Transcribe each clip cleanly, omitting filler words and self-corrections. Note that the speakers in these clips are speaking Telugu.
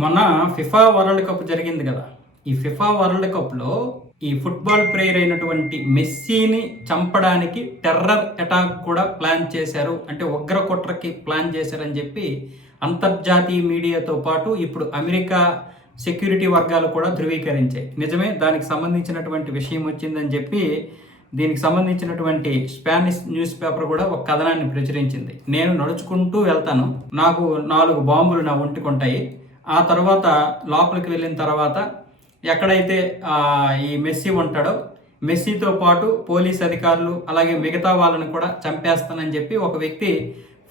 మొన్న ఫిఫా వరల్డ్ కప్ జరిగింది కదా. ఈ ఫిఫా వరల్డ్ కప్లో ఈ ఫుట్బాల్ ప్లేయర్ అయినటువంటి మెస్సీని చంపడానికి టెర్రర్ అటాక్ కూడా ప్లాన్ చేశారు, అంటే ఉగ్ర కుట్రకి ప్లాన్ చేశారని చెప్పి అంతర్జాతీయ మీడియాతో పాటు ఇప్పుడు అమెరికా సెక్యూరిటీ వర్గాలు కూడా ధృవీకరించాయి. నిజమే, దానికి సంబంధించినటువంటి విషయం వచ్చిందని చెప్పి దీనికి సంబంధించినటువంటి స్పానిష్ న్యూస్ పేపర్ కూడా ఒక కథనాన్ని ప్రచురించింది. నేను నడుచుకుంటూ వెళ్తాను, నాకు 4 బాంబులు నా ఒంటికుంటాయి, ఆ తర్వాత లోపలికి వెళ్ళిన తర్వాత ఎక్కడైతే ఈ మెస్సీ ఉంటాడో మెస్సీతో పాటు పోలీస్ అధికారులు అలాగే మిగతా వాళ్ళని కూడా చంపేస్తానని చెప్పి ఒక వ్యక్తి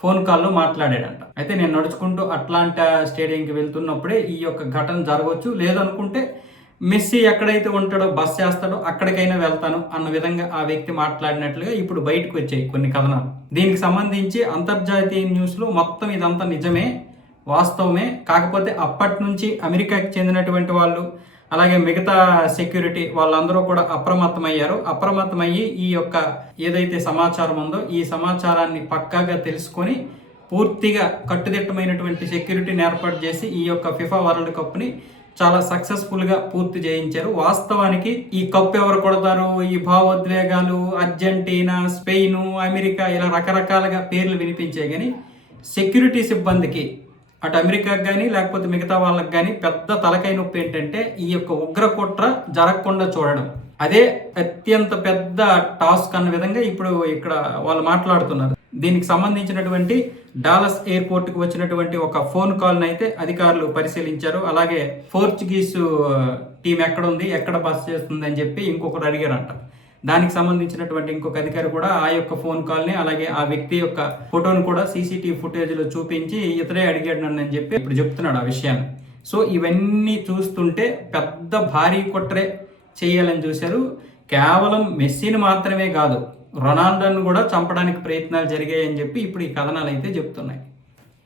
ఫోన్ కాల్లో మాట్లాడాడంట. అయితే నేను నడుచుకుంటూ అట్లాంటా స్టేడియంకి వెళ్తున్నప్పుడే ఈ యొక్క ఘటన జరగవచ్చు, లేదనుకుంటే మెస్సీ ఎక్కడైతే ఉంటాడో బస్ చేస్తాడో అక్కడికైనా వెళ్తాను అన్న విధంగా ఆ వ్యక్తి మాట్లాడినట్లుగా ఇప్పుడు బయటకు వచ్చాయి కొన్ని కథనాలు. దీనికి సంబంధించి అంతర్జాతీయ న్యూస్లో మొత్తం ఇదంతా నిజమే, వాస్తవమే. కాకపోతే అప్పటి నుంచి అమెరికాకి చెందినటువంటి వాళ్ళు అలాగే మిగతా సెక్యూరిటీ వాళ్ళందరూ కూడా అప్రమత్తమయ్యి ఈ యొక్క ఏదైతే సమాచారం ఉందో ఈ సమాచారాన్ని పక్కాగా తెలుసుకొని పూర్తిగా కట్టుదిట్టమైనటువంటి సెక్యూరిటీని ఏర్పాటు చేసి ఈ యొక్క ఫిఫా వరల్డ్ కప్ని చాలా సక్సెస్ఫుల్గా పూర్తి చేయించారు. వాస్తవానికి ఈ కప్ ఎవరు కొడతారు, ఈ భావోద్వేగాలు అర్జెంటీనా, స్పెయిన్, అమెరికా ఇలా రకరకాలుగా పేర్లు వినిపించాయి, కానీ సెక్యూరిటీ సిబ్బందికి అటు అమెరికాకి కానీ లేకపోతే మిగతా వాళ్ళకి కానీ పెద్ద తలకాయ నొప్పి ఏంటంటే ఈ యొక్క ఉగ్ర కుట్ర జరగకుండా చూడడం. అదే అత్యంత పెద్ద టాస్క్ అన్న విధంగా ఇప్పుడు ఇక్కడ వాళ్ళు మాట్లాడుతున్నారు. దీనికి సంబంధించినటువంటి డాలస్ ఎయిర్పోర్ట్కి వచ్చినటువంటి ఒక ఫోన్ కాల్ని అయితే అధికారులు పరిశీలించారు. అలాగే పోర్చుగీస్ టీం ఎక్కడ ఉంది, ఎక్కడ బస్ చేస్తుంది అని చెప్పి ఇంకొకరు అడిగారంట. దానికి సంబంధించినటువంటి ఇంకొక అధికారి కూడా ఆ యొక్క ఫోన్ కాల్ని అలాగే ఆ వ్యక్తి యొక్క ఫోటోను కూడా సీసీటీవీ ఫుటేజ్లో చూపించి ఇతరే అడిగాడు నన్ను అని చెప్పి ఇప్పుడు చెప్తున్నాడు ఆ విషయాన్ని. సో ఇవన్నీ చూస్తుంటే పెద్ద భారీ కుట్రే చేయాలని చూశారు. కేవలం మెస్సీని మాత్రమే కాదు, రొనాల్డోను కూడా చంపడానికి ప్రయత్నాలు జరిగాయని చెప్పి ఇప్పుడు ఈ కథనాలు అయితే చెప్తున్నాయి.